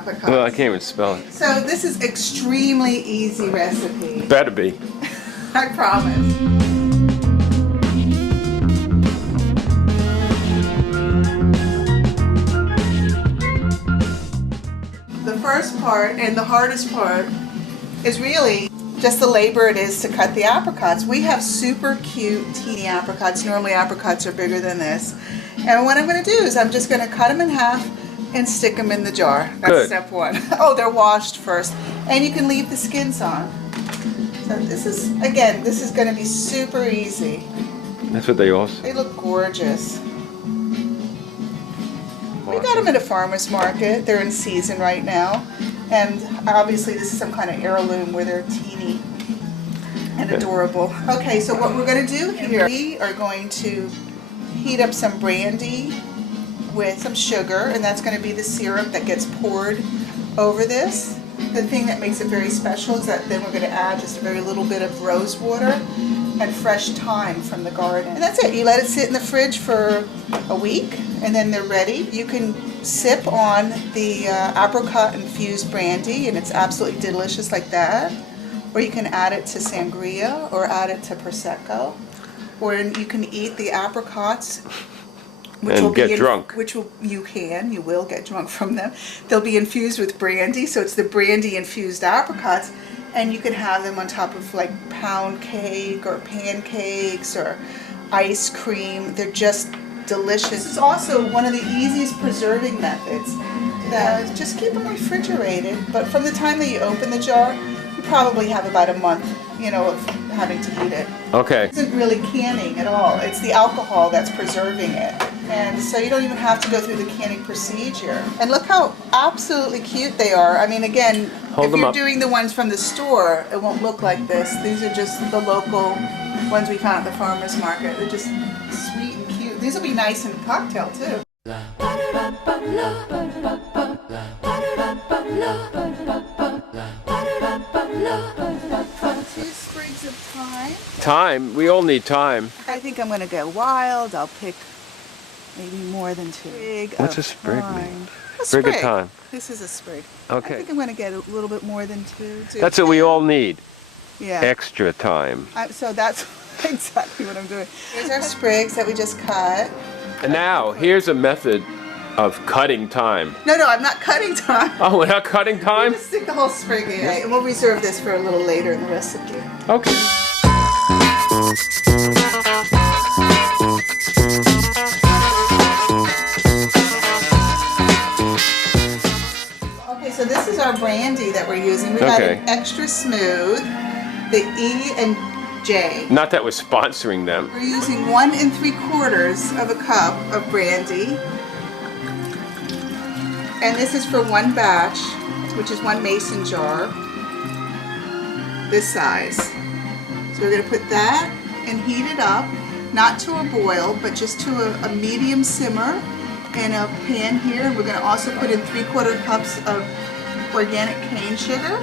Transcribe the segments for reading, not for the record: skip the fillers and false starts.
apricots. Well, I can't even spell it. So this is extremely easy recipe. Better be. I promise. The first part and the hardest part is really just the labor it is to cut the apricots. We have super cute teeny apricots. Normally apricots are bigger than this. And what I'm going to do is I'm just going to cut them in half and stick them in the jar. That's Good. step one. Oh, they're washed first. And you can leave the skins on. So this is, again, this is going to be super easy. That's what they all say. They look gorgeous. We got them at a farmer's market. They're in season right now. And obviously this is some kind of heirloom where they're teeny and adorable. Okay, so what we're going to do here, we are going to heat up some brandy with some sugar, and that's going to be the syrup that gets poured over this. The thing that makes it very special is that then we're going to add just a very little bit of rosewater and fresh thyme from the garden. And that's it. You let it sit in the fridge for a week, and then they're ready. You can sip on the apricot infused brandy, and it's absolutely delicious like that. Or you can add it to sangria, or add it to prosecco. Or you can eat the apricots, which and will get be drunk. You will get drunk from them. They'll be infused with brandy, so it's the brandy infused apricots, and you can have them on top of like pound cake or pancakes or ice cream. They're just delicious. This is also one of the easiest preserving methods. That just keep them refrigerated, but from the time that you open the jar, you probably have about a month, you know, of having to eat it. Okay. It isn't really canning at all. It's the alcohol that's preserving it. And so you don't even have to go through the canning procedure. And look how absolutely cute they are. I mean, again, if you're doing the ones from the store, it won't look like this. These are just the local ones we found at the farmer's market. They're just sweet and cute. These will be nice in a cocktail too. 2 sprigs of thyme. Thyme? We all need thyme. I think I'm going to go wild. I'll pick maybe more than 2. What's a sprig mean? A Sprig of thyme. This is a sprig. Okay. I think I'm going to get a little bit more than 2. That's what we all need. Yeah. Extra thyme. So that's exactly what I'm doing. Here's our sprigs that we just cut. And now, here's a method of cutting thyme. No, I'm not cutting thyme. Oh, we're not cutting thyme? Just stick the whole sprig in, and we'll reserve this for a little later in the recipe. Okay. Okay, so this is our brandy that we're using. We got it extra smooth, the E and J. Not that we're sponsoring them. We're using 1 3/4 cup of brandy. And this is for 1 batch, which is 1 mason jar, this size. So we're going to put that and heat it up, not to a boil, but just to a medium simmer in a pan here. We're going to also put in 3/4 cups of organic cane sugar.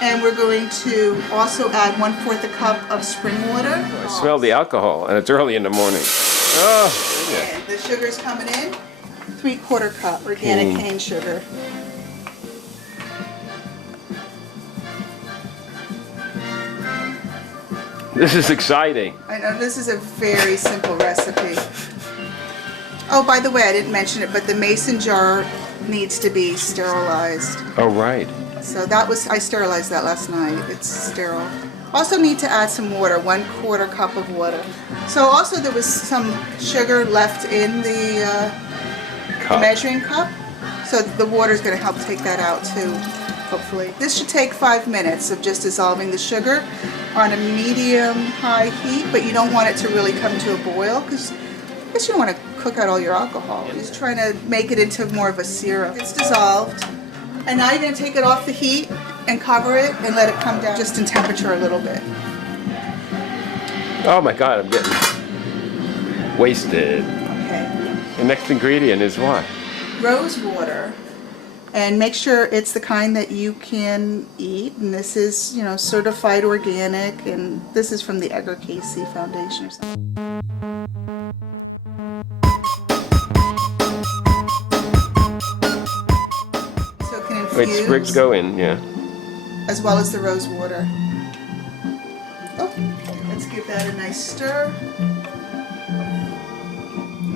And we're going to also add 1/4 cup of spring water. I smell the alcohol, and it's early in the morning. Oh, yeah. And the sugar's coming in. 3/4 cup organic cane sugar. This is exciting. I know this is a very simple recipe. Oh, by the way, I didn't mention it, but the mason jar needs to be sterilized. Oh, right. So I sterilized that last night. It's sterile. Also need to add some water, 1/4 cup of water. So also there was some sugar left in the measuring cup. So the water is going to help take that out too, hopefully. This should take 5 minutes of just dissolving the sugar on a medium-high heat, but you don't want it to really come to a boil because I guess you don't want to cook out all your alcohol. You're just trying to make it into more of a syrup. It's dissolved. And now you're going to take it off the heat and cover it and let it come down just in temperature a little bit. Oh my God, I'm getting wasted. Okay. The next ingredient is what? Rosewater. And make sure it's the kind that you can eat. And this is, you know, certified organic. And this is from the Edgar Casey Foundation or something. So infuse. Wait, sprigs go in, yeah. As well as the rosewater. Oh, let's give that a nice stir.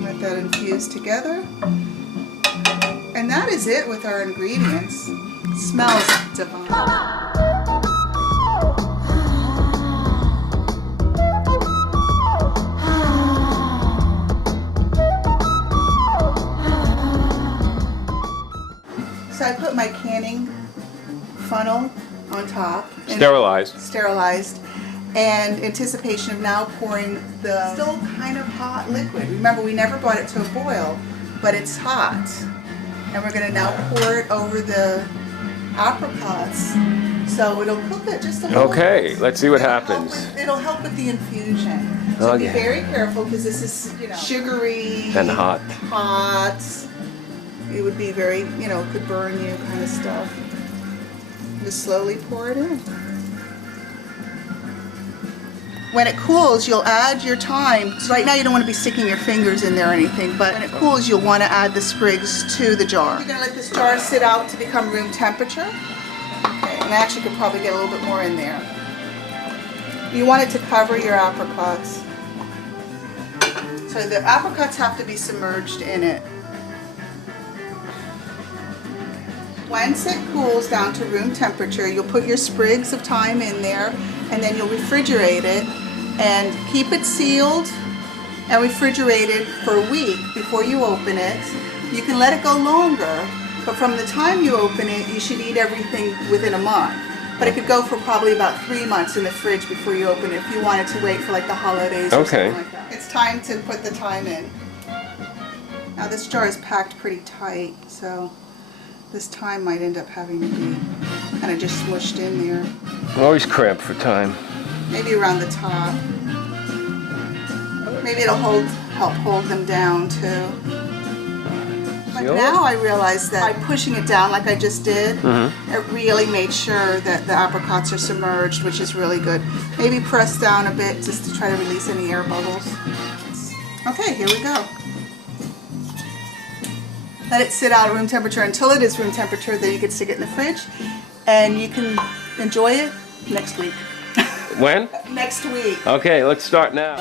Let that infuse together. And that is it with our ingredients. It smells divine. So I put my canning funnel on top. Sterilized. Sterilized. And anticipation of now pouring the still kind of hot liquid. Remember, we never brought it to a boil, but it's hot. And we're going to now pour it over the apricots. So it'll cook it just a little Okay, bit. let's see what happens. It'll help with the infusion. So Oh, be yeah. very careful because this is, sugary. And hot. Hot. It would be very, could burn you kind of stuff. Just slowly pour it in. When it cools, you'll add your thyme. So right now you don't want to be sticking your fingers in there or anything, but when it cools, you'll want to add the sprigs to the jar. You're going to let this jar sit out to become room temperature. Okay, and actually you could probably get a little bit more in there. You want it to cover your apricots. So the apricots have to be submerged in it. Once it cools down to room temperature, you'll put your sprigs of thyme in there, and then you'll refrigerate it and keep it sealed and refrigerated for a week before you open it. You can let it go longer, but from the time you open it, you should eat everything within a month. But it could go for probably about 3 months in the fridge before you open it if you wanted to wait for like the holidays or something like that. It's time to put the thyme in. Now this jar is packed pretty tight, so this thyme might end up having to be kind of just smushed in there. Always cramp for time. Maybe around the top. Maybe it'll help hold them down too. But now I realize that by pushing it down like I just did, it really made sure that the apricots are submerged, which is really good. Maybe press down a bit just to try to release any air bubbles. Okay, here we go. Let it sit out at room temperature until it is room temperature, then you can stick it in the fridge and you can enjoy it next week. When? Next week. Okay, let's start now.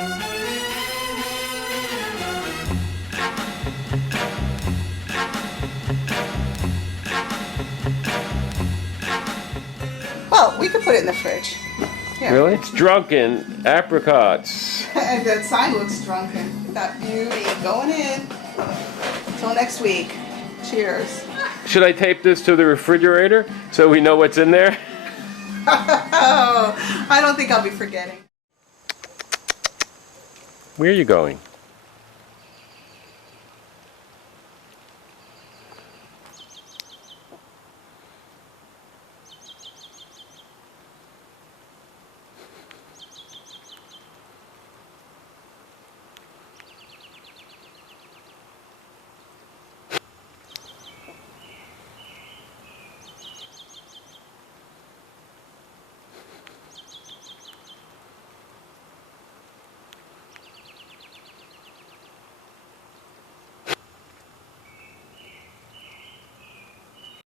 Well, we could put it in the fridge. Here. Really? It's drunken apricots. And that sign looks drunken. That beauty going in. Till next week. Cheers. Should I tape this to the refrigerator so we know what's in there? Oh, I don't think I'll be forgetting. Where are you going?